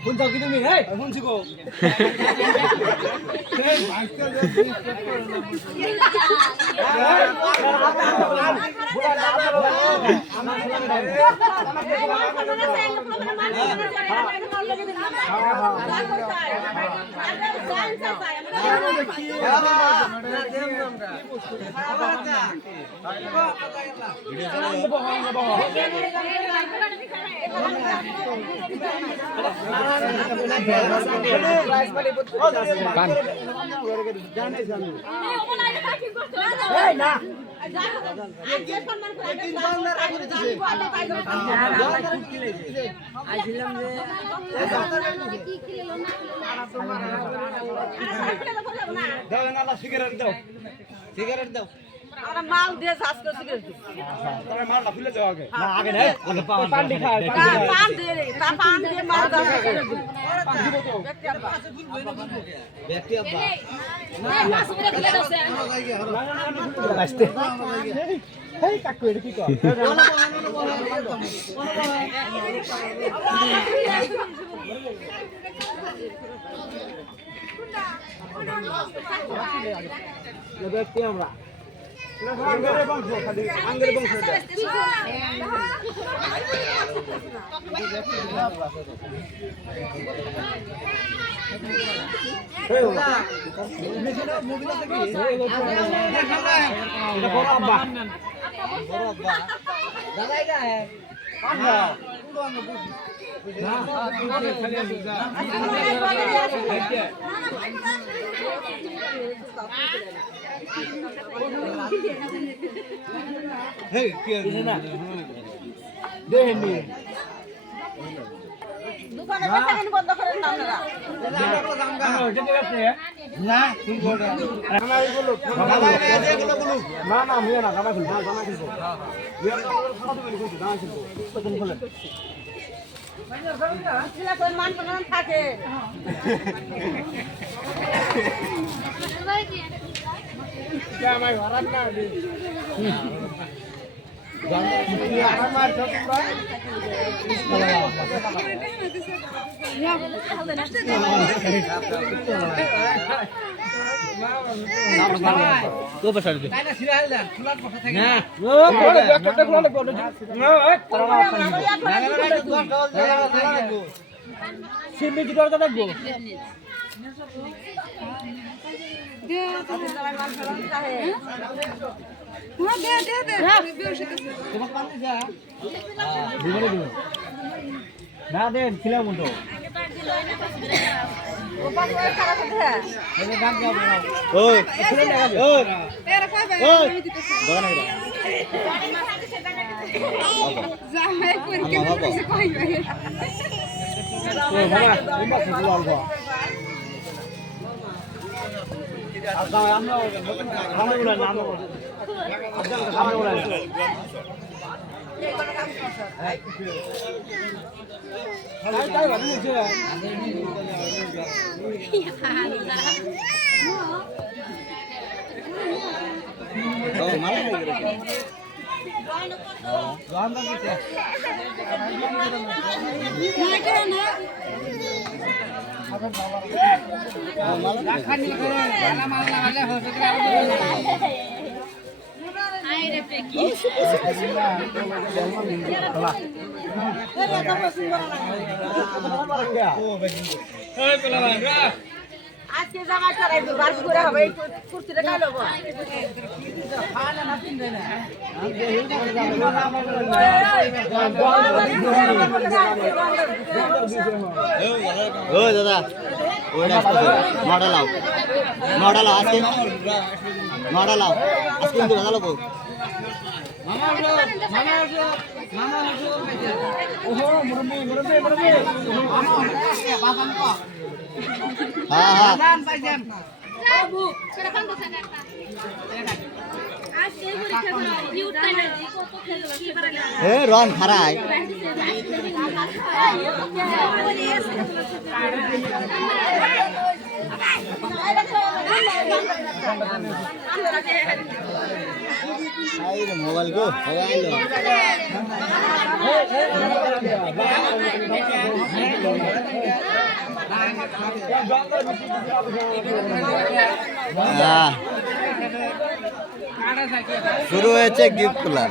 কোন যাও কি তুমি এই শুনছি গো সিগারেট দাও আমরা মাল দিয়ে সাজ করে সিগারেট দিই তোরা মালটা খুলে দাও আগে না আগে না আগে পান দি খায় পান দিয়ে রে তা পান দিয়ে মাল দাও পান দিব তো ব্যক্তি আব্বা না পাঁচ মিনিট খুলে দাও না আসতে হেই কাকু এটা কি কর ব্যক্তি আমরা আঙ্গের বংশ খালি আঙ্গের বংশ দোকানে বেচা বন্ধ করে দাও না না না মিয়া না গানা খুলবো গানা খুলবো মিয়া না খাওয়া তো বলি কইছি গানা খুলবো কতদিন খুলে ছিলা কোন মান প্রমাণ থাকে क्या मैं हराम ना दे हराम मार सब तो बस दे ना सिरा दे खुला बसा থাকে না ও একটা খুলা লাগবে না সিমি কি দরকার লাগবে না দেন ছিলাম তো আজকে জামা করাই বার করে হবে কুর্তিটা কাই লব খানা না তিন দেনা ও দাদা ওটা মডেল আজকে মডেল আজকে কিন্তু দাদা লব রন খারাই মোবাইল গো শুরু হয়েছে গিফট খোলা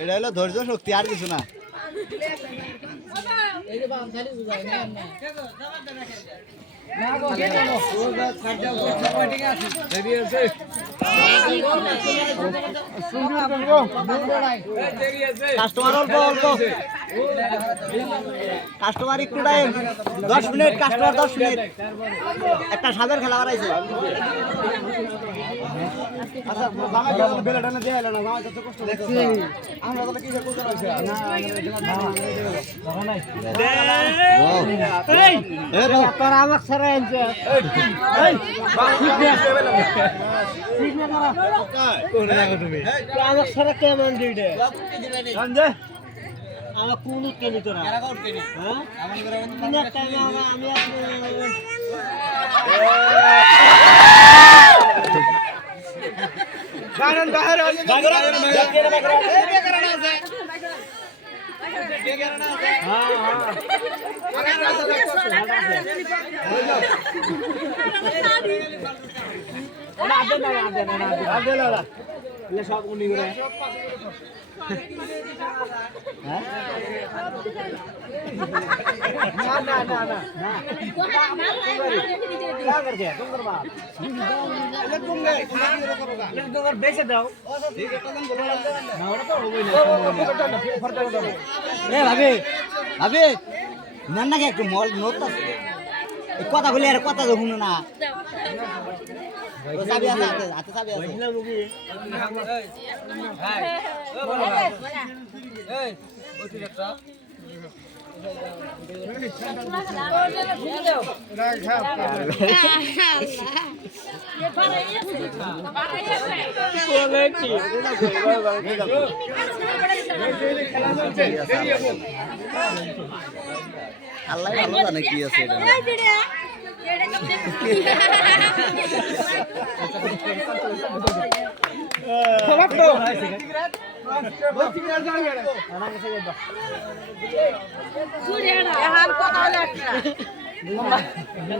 এটা হলো ধৈর্য শক্তি আর কিছু না। কাস্টমার অল্প অল্প, কাস্টমার একটু টাইম 10 মিনিট, কাস্টমার 10 মিনিট, একটা সাদের খেলা বাড়াইছে। আমার কোন কেনি তো না আমি সব উনি করে বেঁচে দাও ভাবি ভাবি না নাকি একটু মল নোট আছে কথা বলি আর কথা তো শুনো না চাবি আছে হাতে চাবি আছে আল্লাহ ভালো জানে কি আছে কথা